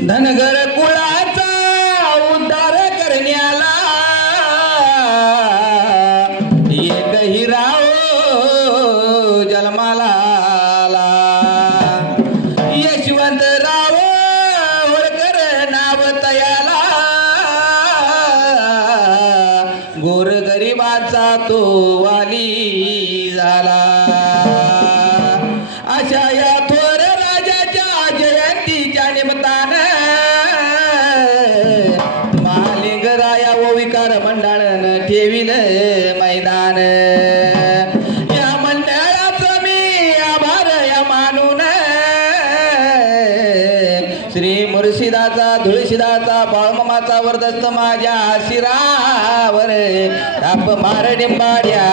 धनगर कुळाचा उद्धार करण्याला நிம்பாடியா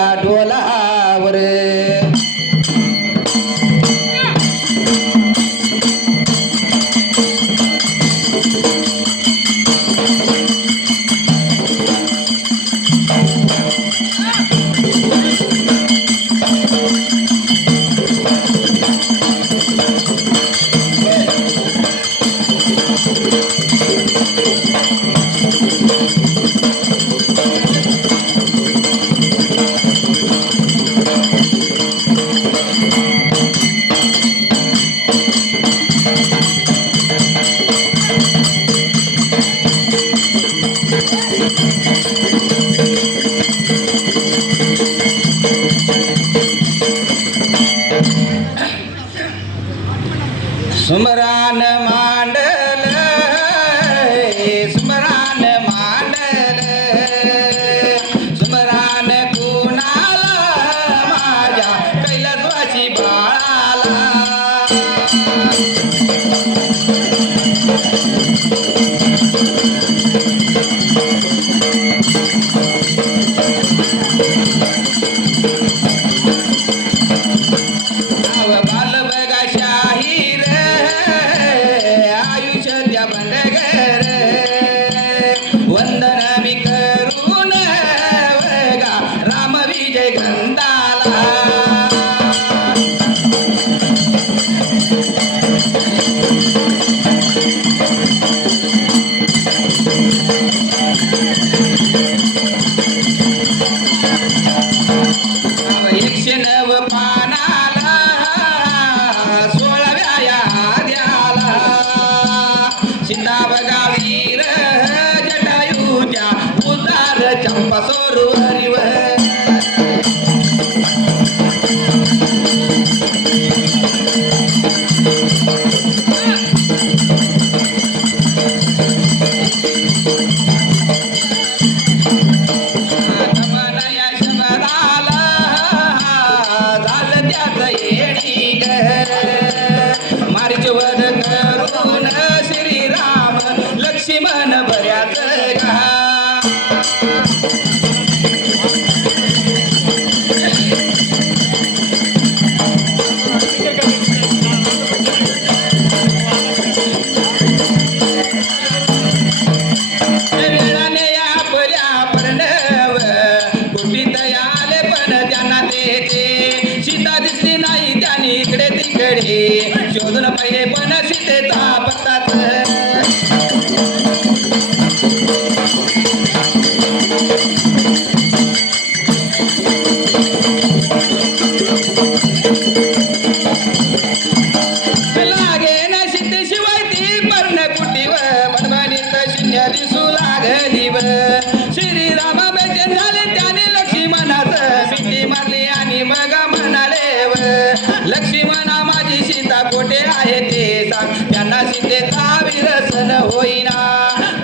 होईना.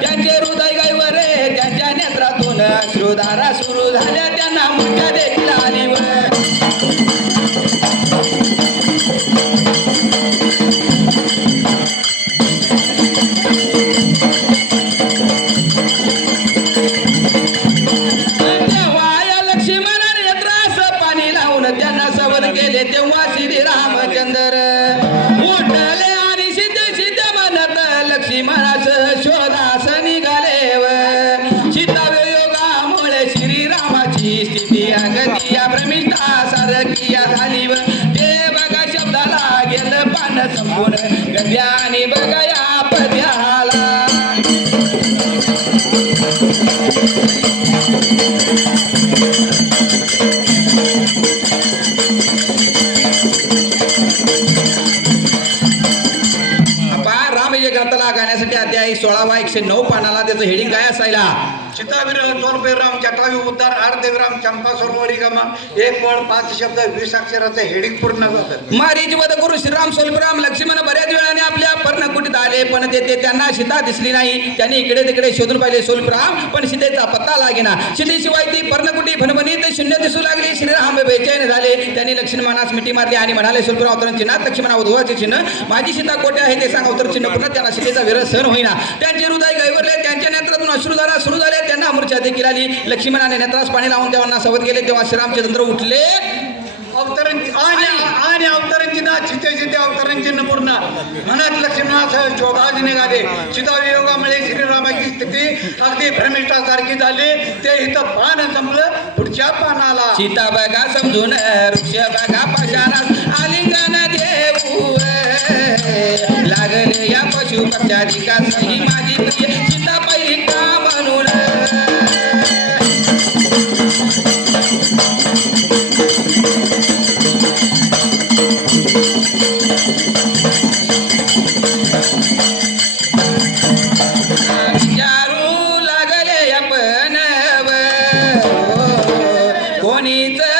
त्यांचे हृदय गायवरे त्यांच्या नेत्रातून अश्रुधारा सुरू झाल्या. त्यांना मजा देखील आली त्यांना सवन केले. तेव्हा श्री रामचंद्र उठले 尼玛，这。सोळावा एकशे नऊ पानाला त्याचं हेडिंग काय असायला? चितावीर सोनपेराम जटावी उद्धार आरदेवराम चंपा सरोवरी गमा एक वळ पाच शब्द वीस अक्षराचं हेडिंग पूर्ण होतं. मारीच वध गुरु श्रीराम सोलपुराम लक्ष्मण बऱ्याच वेळाने आपल्या पर्णकुटीत आले पण तेथे त्यांना सीता दिसली नाही. त्यांनी इकडे तिकडे शोधून पाहिले सोलपुराम पण सीतेचा पत्ता लागेना. सीतेशिवाय ती पर्णकुटी भनभनीत शून्य दिसू लागली. श्रीराम बेचैन झाले. त्यांनी लक्ष्मणास मिठी मारली आणि म्हणाले सोलपुराम अवतरण चिन्ह लक्ष्मणा उद्भवाचे चिन्ह. माझी सीता कोठे आहे ते सांग. अवतर चिन्ह पुन्हा त्यांना सीतेचा विरह सहन होईना. त्यांचे हृदय गैवरले त्यांच्या नेत्रातून अश्रुधारा सुरू झाले. त्यांना मूर्छा देखील आली लक्ष्मणाने नेत्रास पाणी लावून देवांना सवत गेले. तेव्हा श्रीरामचे तंत्र उठले. अवतरण आणि आणि अवतरण चिन्ह चिते चिते अवतरण चिन्ह पूर्ण म्हणत लक्ष्मणासह चोगाज निघाले. चितावियोगामुळे श्रीरामाची स्थिती अगदी भ्रमिष्ठासारखी झाली. ते इथं पान संपलं. पुढच्या पानाला. सीता बघा समजून वृक्ष बघा पशानात आलिंगन देऊ लागले या पशु पक्षाधिका सही कोणीच उत्तर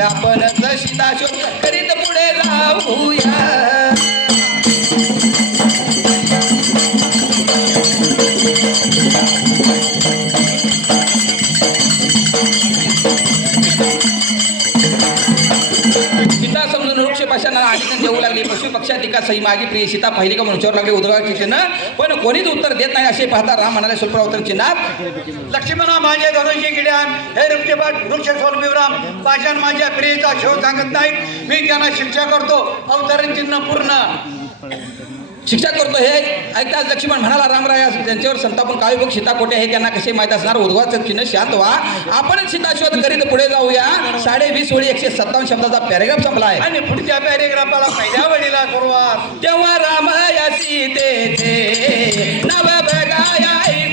आपण जशी शोध करीत पुढे जाऊया. लागली पशु सई सही माझी प्रिय सीता पहिली का म्हणून लागले उद्गाची चिन्ह पण कोणीच उत्तर देत नाही असे पाहता राम म्हणाले सुलप्रावतर चिन्हात लक्ष्मणा माझे धनुषी किड्यान हे वृक्षपात वृक्ष सोलविराम पाषाण माझ्या प्रियेचा शोध सांगत नाहीत. मी त्यांना शिक्षा करतो अवतरण चिन्ह पूर्ण. शिक्षा करतो हे ऐकताच लक्ष्मण म्हणाला रामराया त्यांच्यावर संतापून काळी बघ सीता कोठे आहे त्यांना कसे माहीत असणार? उद्गाचं चिन्ह शांत व्हा. आपण सीता शोध करीत पुढे जाऊया. साडे वीस वेळी एकशे सत्तावन्न शब्दाचा पॅरेग्राफ संपला आहे. आणि पुढच्या पॅरेग्राफाला पहिल्या वडीला सुरुवात. तेव्हा राम या सीतेचे नव बघाया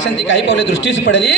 हात लांबीची रक्षांची काही पावले दृष्टीस पडली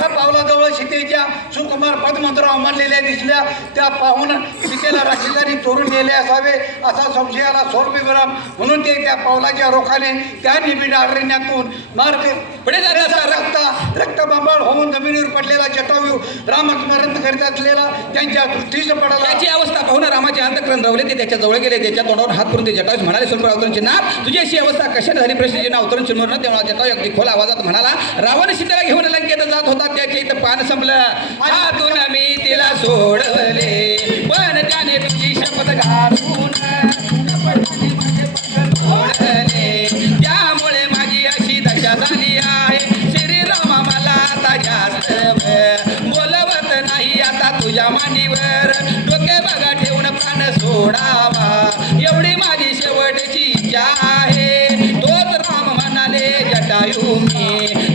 त्या पावलाजवळ सीतेच्या सुकुमार पद्मंतराव मानलेल्या दिसल्या त्या पाहून सीतेला राक्षसांनी चोरून नेले असावे असा संशयाला सोडविराम म्हणून ते त्या पावलाच्या रोखाने त्या निबिड अरण्यातून मार्ग पुढे जाण्याचा रक्ता रक्त रक्तबंबाळ होऊन जमिनीवर पडलेला जटायू रामस्मरण करीत असलेला त्यांच्या दृष्टीस पडला. त्याची अवस्था पाहून रामाचे अंतकरण रवले ते त्याच्याजवळ गेले त्याच्या तोंडावर हात करून ते जटायूस म्हणाले स्वल्प अवतरण चिन्ह तुझी अशी अवस्था कशाने झाली? प्रश्न चिन्ह अवतरण चिन्ह तेव्हा जटायू अगदी खोल आवाजात म्हणाला रावण सीतेला घेऊन लंकेत जात होता त्याची पान संपलं हातून मी तिला सोडवले. पण त्याने तुझी शपथ घालून त्यामुळे माझी अशी दशा झाली आहे. श्रीरामा मला आता जास्त बोलवत नाही. आता तुझ्या मांडीवर डोके बघा ठेवून पान सोडावा. एवढी माझी शेवटची इच्छा आहे. तोच राम म्हणाले जटायू मी.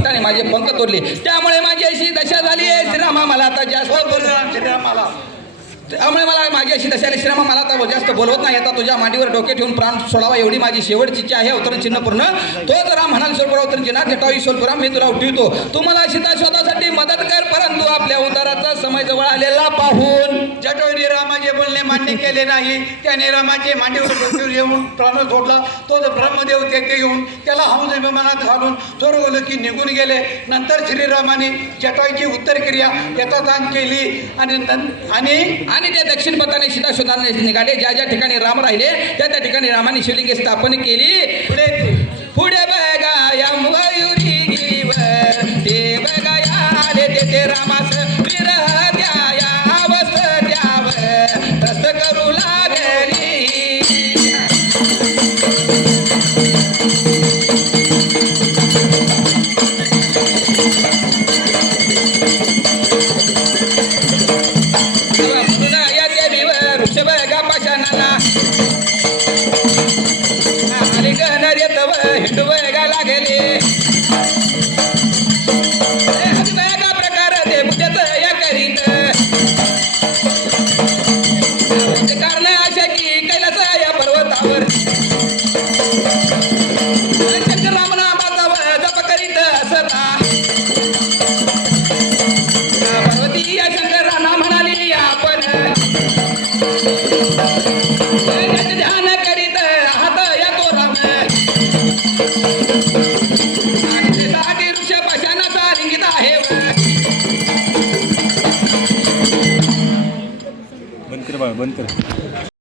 भक्ताने माझे पंख तोडले. त्यामुळे माझी अशी दशा झाली आहे श्रीरामा मला आता जास्त बलराम श्रीरामाला त्यामुळे मला माझी अशी दशा आली. श्रीरामा मला आता जास्त बोलवत नाही. आता तुझ्या मांडीवर डोके ठेवून प्राण सोडावा एवढी माझी शेवटची इच्छा आहे अवतरण चिन्ह पूर्ण. तोच राम म्हणाल सोलपूर अवतरण चिन्ह जटावी सोलपुरा मी तुला उठवितो. तू मला सीता स्वतःसाठी मदत कर परंतु आपल्या उदाराचा समय जवळ आलेला पाहून. जटोळी रामाचे बोलणे मान्य केले नाही. त्याने रामाचे मांडीवर डोके येऊन प्राण सोडला. तो जर ब्रह्मदेव तेथे येऊन त्याला हंस विमानात घालून स्वर्गलोकी निघून गेले. नंतर श्रीरामाने जटाईची उत्तर क्रिया यथादान केली आणि आणि आणि ते दक्षिण पथाने सीता शोधाने निघाले. ज्या ज्या ठिकाणी राम राहिले त्या त्या ठिकाणी रामाने शिवलिंगे स्थापन केली. पुढे पुढे